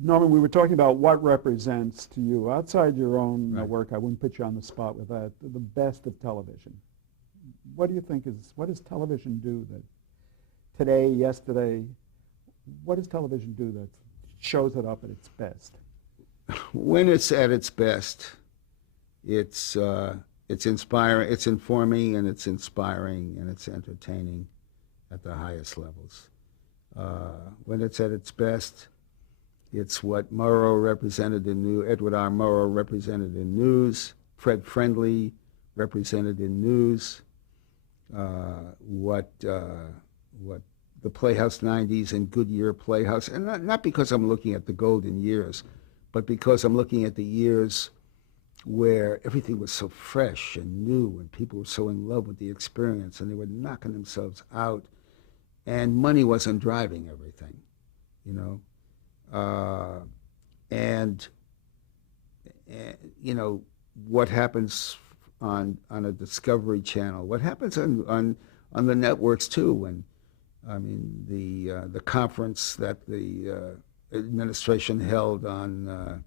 Norman, we were talking about what represents to you, outside your own Right. work, I wouldn't put you on the spot with that, the best of television. What do you think is, what does television do that today, yesterday, what does television do that shows it up at its best? When it's at its best, it's inspiring, it's informing, and it's inspiring, and it's entertaining at the highest levels. When it's at its best, it's what Murrow represented in News, Edward R. Murrow represented in News, Fred Friendly represented in News, what the Playhouse 90s and Goodyear Playhouse, and not because I'm looking at the golden years, but because I'm looking at the years where everything was so fresh and new and people were so in love with the experience and they were knocking themselves out and money wasn't driving everything, you know. Uh, and, you know, what happens on a Discovery Channel, what happens on the networks too when, I mean, the conference that the administration held on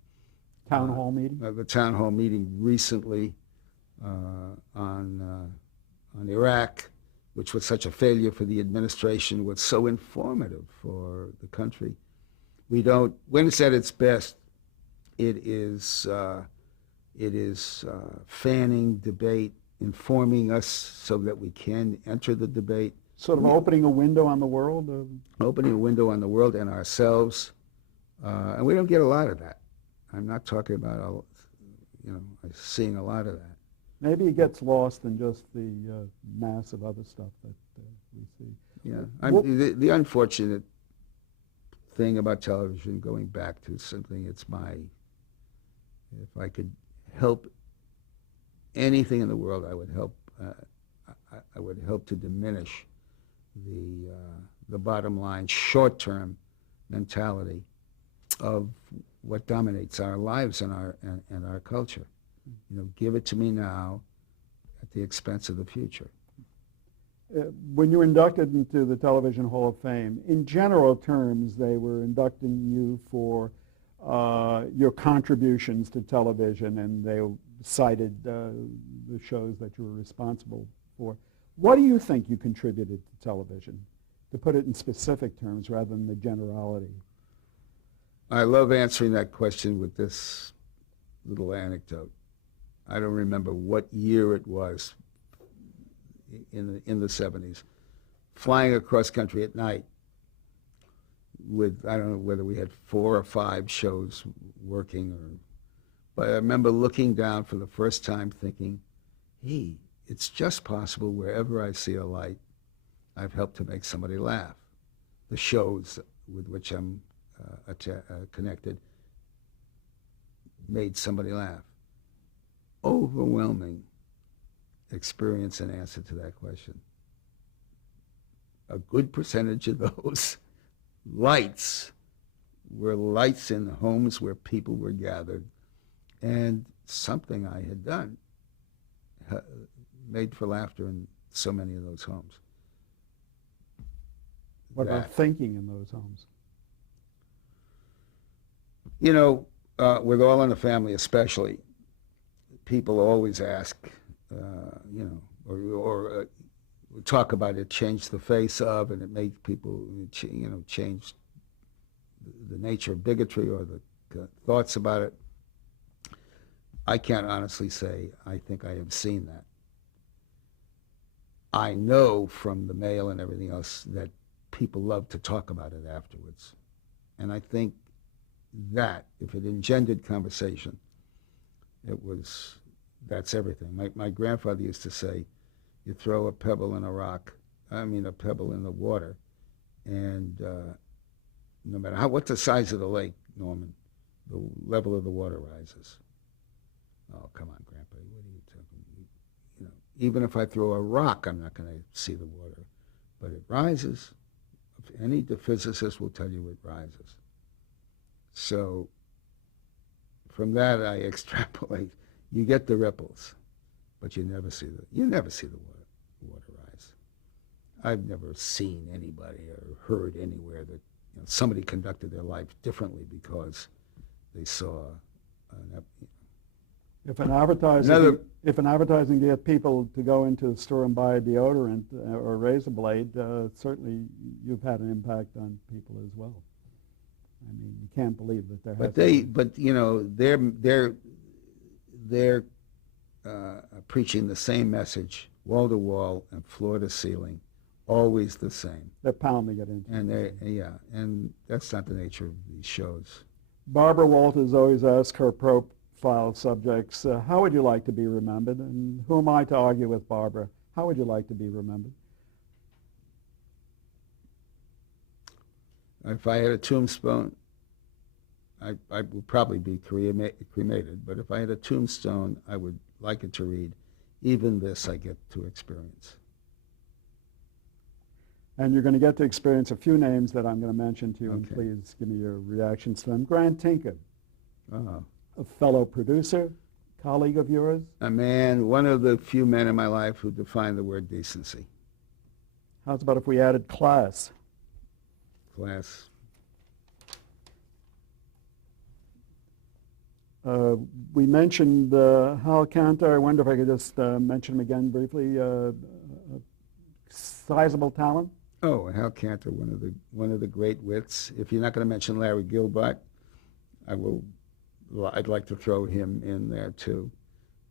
Town hall meeting? the town hall meeting recently on Iraq, which was such a failure for the administration, was so informative for the country. We don't. When it's at its best, it is fanning debate, informing us so that we can enter the debate, Sort of opening a window on the world? opening a window on the world and ourselves, and we don't get a lot of that. I'm not talking about, seeing a lot of that. Maybe it gets lost in just the mass of other stuff that we see. Yeah, Well, the unfortunate thing about television, going back to something, if I could help anything in the world, I would help. I would help to diminish the bottom line, short-term mentality of what dominates our lives and our culture. You know, give it to me now at the expense of the future. when you were inducted into the Television Hall of Fame, in general terms, they were inducting you for your contributions to television, and they cited the shows that you were responsible for. What do you think you contributed to television, to put it in specific terms rather than the generality? I love answering that question with this little anecdote. I don't remember what year it was in the 70s, flying across country at night with, I don't know whether we had 4 or 5 shows working, but I remember looking down for the first time thinking, hey, it's just possible wherever I see a light, I've helped to make somebody laugh. The shows with which I'm connected made somebody laugh. Overwhelming experience and answer to that question. A good percentage of those lights were lights in homes where people were gathered, and something I had done made for laughter in so many of those homes. What about thinking in those homes? You know, with All in the Family especially, people always ask, or talk about it changed the face of, and it made people, change the nature of bigotry or the thoughts about it. I can't honestly say I think I have seen that. I know from the mail and everything else that people love to talk about it afterwards. And I think that, if it engendered conversation, that's everything. My grandfather used to say, you throw a pebble in a pebble in the water, and no matter what's the size of the lake, Norman, the level of the water rises. Oh, come on, Grandpa, what are you talking? Even if I throw a rock, I'm not going to see the water, but it rises. Any physicist will tell you it rises. So from that, I extrapolate. You get the ripples, but you never see the water rise. I've never seen anybody or heard anywhere that somebody conducted their life differently because they saw an, If an advertising, Another- if an advertising get people to go into the store and buy a deodorant or a razor blade, certainly you've had an impact on people as well. I mean, you can't believe that there has but they're preaching the same message, wall to wall and floor to ceiling, always the same. they're pounding it into. And and that's not the nature of these shows. Barbara Walters always asks her profile subjects, how would you like to be remembered? And who am I to argue with Barbara? How would you like to be remembered? If I had a tombstone, I would probably be cremated, but if I had a tombstone, I would like it to read, even this I get to experience. And you're going to get to experience a few names that I'm going to mention to you, and Okay. please give me your reactions to them. Grant Tinker, Uh-huh. a fellow producer, colleague of yours. A man, one of the few men in my life who defined the word decency. How's about if we added class? Class. We mentioned Hal Cantor. I wonder if I could just mention him again briefly. Sizable talent. Oh, Hal Cantor, one of the great wits. If you're not going to mention Larry Gilbert, I'd like to throw him in there too,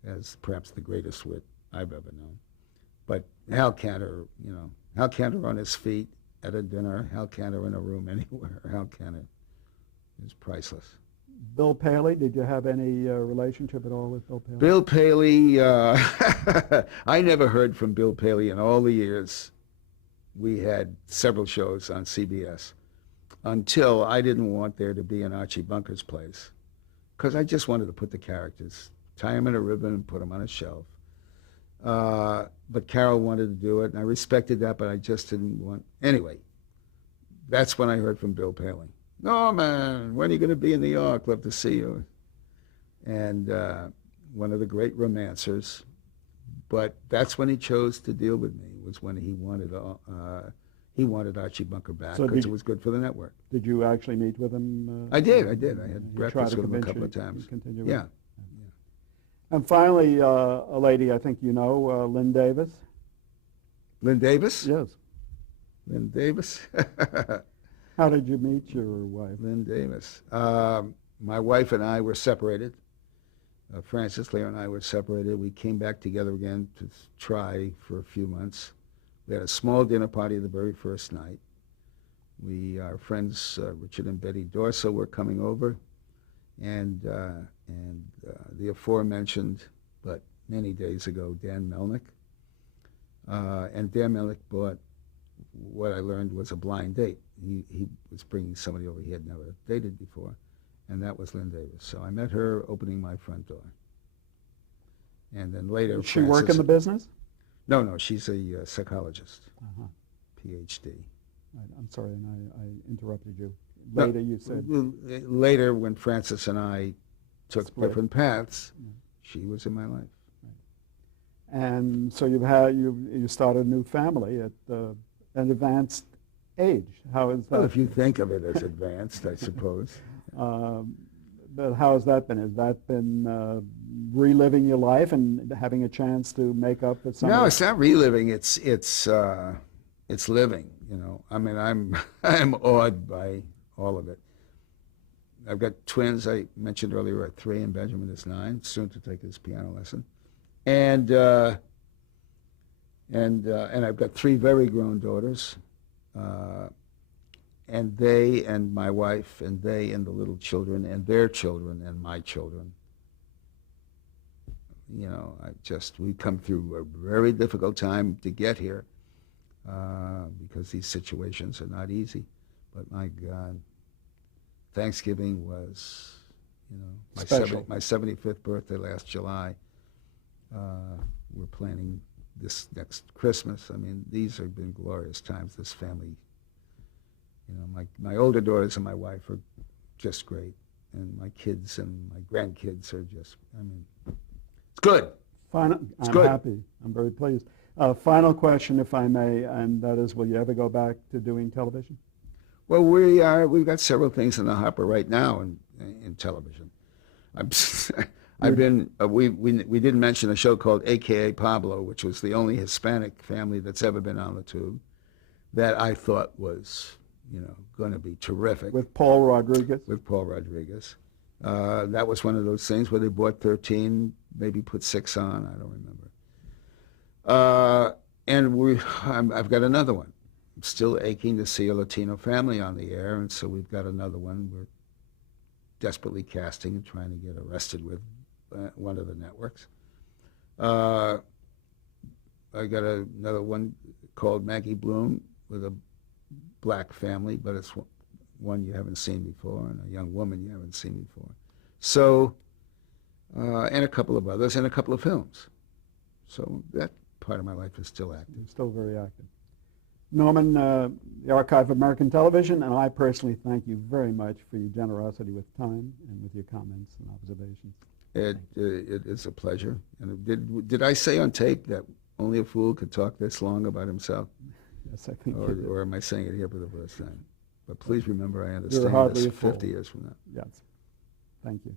as perhaps the greatest wit I've ever known. But Hal Cantor, Hal Cantor on his feet at a dinner, Hal Cantor in a room anywhere, Hal Cantor is priceless. Bill Paley, did you have any relationship at all with Bill Paley? Bill Paley, I never heard from Bill Paley in all the years. We had several shows on CBS until I didn't want there to be an Archie Bunker's place, because I just wanted to put the characters, tie them in a ribbon and put them on a shelf. But Carol wanted to do it, and I respected that, but I just didn't want. Anyway, that's when I heard from Bill Paley. No, man, when are you going to be in New York? Love to see you. And one of the great romancers. But that's when he chose to deal with me, was when he wanted Archie Bunker back, So because it was good for the network. Did you actually meet with him? I did. I You had tried breakfast to with him a convince couple you of to times. continue with Yeah. him? And finally, a lady I think you know, Lynn Davis. Lynn Davis? Yes. Lynn Davis? How did you meet your wife? Lynn Davis. My wife and I were separated. Frances, Lear, and I were separated. We came back together again to try for a few months. We had a small dinner party the very first night. Our friends, Richard and Betty Dorso, were coming over, and the aforementioned, but many days ago, Dan Melnick. And Dan Melnick bought what I learned was a blind date. He was bringing somebody over he had never dated before, and that was Lynn Davis. So I met her opening my front door. And then later, Did she work in the business? No, she's a psychologist, Uh-huh. PhD. I'm sorry, and I interrupted you. Later, you said. Later, when Frances and I took Split. different paths, Yeah. she was in my life. And so you started a new family at an advanced age. How is that? Well, if you think of it as advanced, I suppose. But how has that been? Has that been reliving your life and having a chance to make up for some? No, of it's not reliving. It's living. I mean, I'm awed by all of it. I've got twins. I mentioned earlier at 3, and Benjamin is 9, soon to take his piano lesson, and I've got 3 very grown daughters, and they and my wife and they and the little children and their children and my children. We come through a very difficult time to get here, because these situations are not easy. But my God, Thanksgiving was, Special. my 75th birthday last July. We're planning this next Christmas. I mean, these have been glorious times. This family, my older daughters and my wife are just great, and my kids and my grandkids are just, it's good. I'm good. happy. I'm very pleased. Final question, if I may, and that is, will you ever go back to doing television? Well, we've got several things in the hopper right now in television. I'm, I've been, we didn't mention a show called AKA Pablo, which was the only Hispanic family that's ever been on the tube, that I thought was, going to be terrific. With Paul Rodriguez? With Paul Rodriguez. That was one of those things where they bought 13, maybe put 6 on, I don't remember. And I've got another one. I'm still aching to see a Latino family on the air, and so we've got another one we're desperately casting and trying to get arrested with one of the networks. I got another one called Maggie Bloom with a black family, but it's one you haven't seen before, and a young woman you haven't seen before. So, and a couple of others, and a couple of films. So that part of my life is still active. You're still very active. Norman, the Archive of American Television, and I personally thank you very much for your generosity with time and with your comments and observations. It is a pleasure. And did I say on tape that only a fool could talk this long about himself? Yes, I think you did. Or am I saying it here for the first time? But please remember, I understand You're hardly this a fool. 50 years from now. Yes. Thank you.